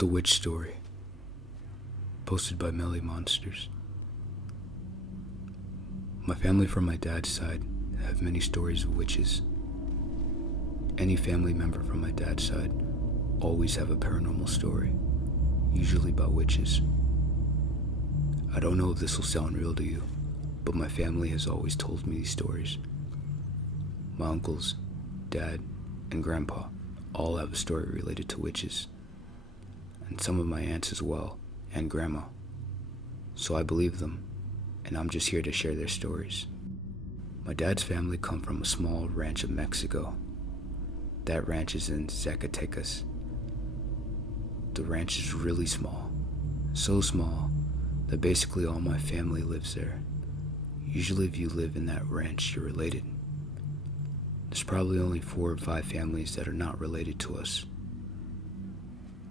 The Witch Story, posted by Melly Monsters. My family from my dad's side have many stories of witches. Any family member from my dad's side always have a paranormal story, usually about witches. I don't know if this will sound real to you, but my family has always told me these stories. My uncles, dad, and grandpa all have a story related to witches, and some of my aunts as well, and grandma. So I believe them, and I'm just here to share their stories. My dad's family come from a small ranch in Mexico. That ranch is in Zacatecas. The ranch is really small, so small that basically all my family lives there. Usually if you live in that ranch, you're related. There's probably only 4 or 5 families that are not related to us.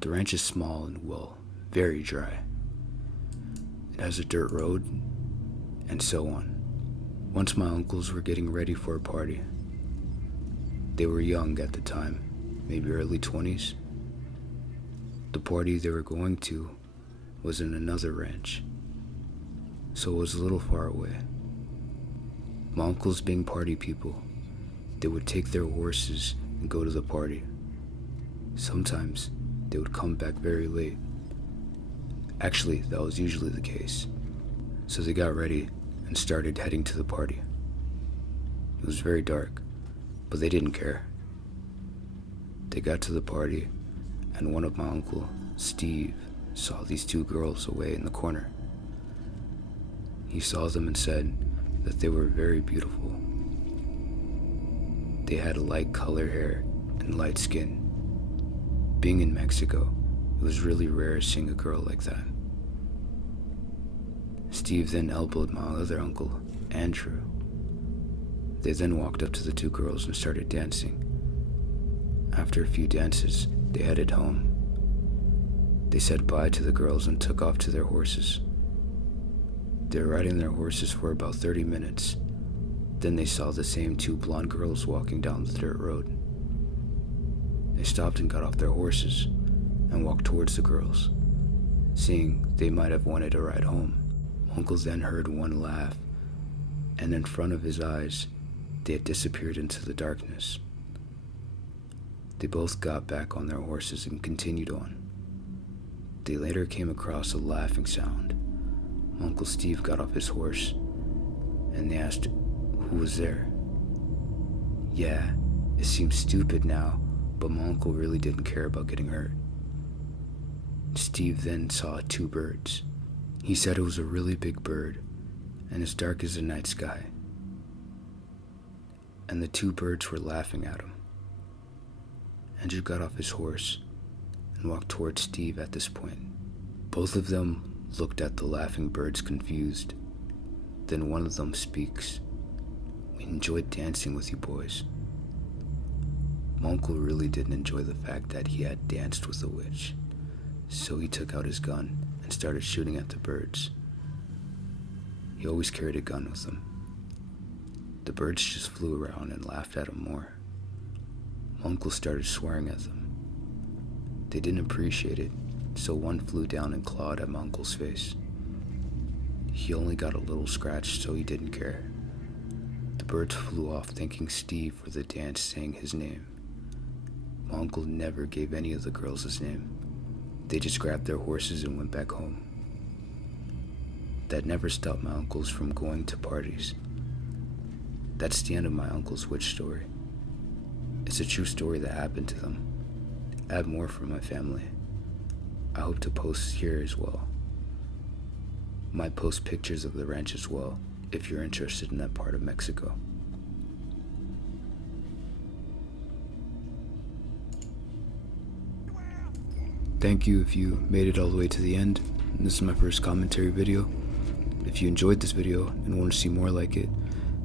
The ranch is small and, well, very dry. It has a dirt road, and so on. Once my uncles were getting ready for a party. They were young at the time, maybe early 20s. The party they were going to was in another ranch, so it was a little far away. My uncles, being party people, they would take their horses and go to the party. Sometimes they would come back very late. Actually, that was usually the case. So they got ready and started heading to the party. It was very dark, but they didn't care. They got to the party, and one of my uncle, Steve, saw these 2 girls away in the corner. He saw them and said that they were very beautiful. They had light color hair and light skin. Being in Mexico, it was really rare seeing a girl like that. Steve then elbowed my other uncle, Andrew. They then walked up to the 2 girls and started dancing. After a few dances, they headed home. They said bye to the girls and took off to their horses. They were riding their horses for about 30 minutes. Then they saw the same 2 blonde girls walking down the dirt road. They stopped and got off their horses and walked towards the girls, seeing they might have wanted a ride home. Uncle then heard one laugh, and in front of his eyes, they had disappeared into the darkness. They both got back on their horses and continued on. They later came across a laughing sound. Uncle Steve got off his horse, and they asked who was there. Yeah, it seems stupid now, but my uncle really didn't care about getting hurt. Steve then saw 2 birds. He said it was a really big bird, and as dark as the night sky. And the 2 birds were laughing at him. Andrew got off his horse and walked towards Steve at this point. Both of them looked at the laughing birds confused. Then one of them speaks. "We enjoyed dancing with you boys." My uncle really didn't enjoy the fact that he had danced with a witch, so he took out his gun and started shooting at the birds. He always carried a gun with him. The birds just flew around and laughed at him more. My uncle started swearing at them. They didn't appreciate it, so one flew down and clawed at my uncle's face. He only got a little scratch, so he didn't care. The birds flew off thanking Steve for the dance, saying his name. My uncle never gave any of the girls his name. They just grabbed their horses and went back home. That never stopped my uncles from going to parties. That's the end of my uncle's witch story. It's a true story that happened to them. I have more from my family. I hope to post here as well. Might post pictures of the ranch as well, if you're interested in that part of Mexico. Thank you if you made it all the way to the end. This is my first commentary video. If you enjoyed this video and want to see more like it,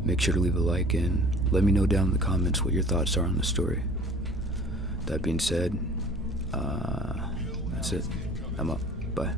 make sure to leave a like and let me know down in the comments what your thoughts are on the story. That being said, that's it. I'm up. Bye.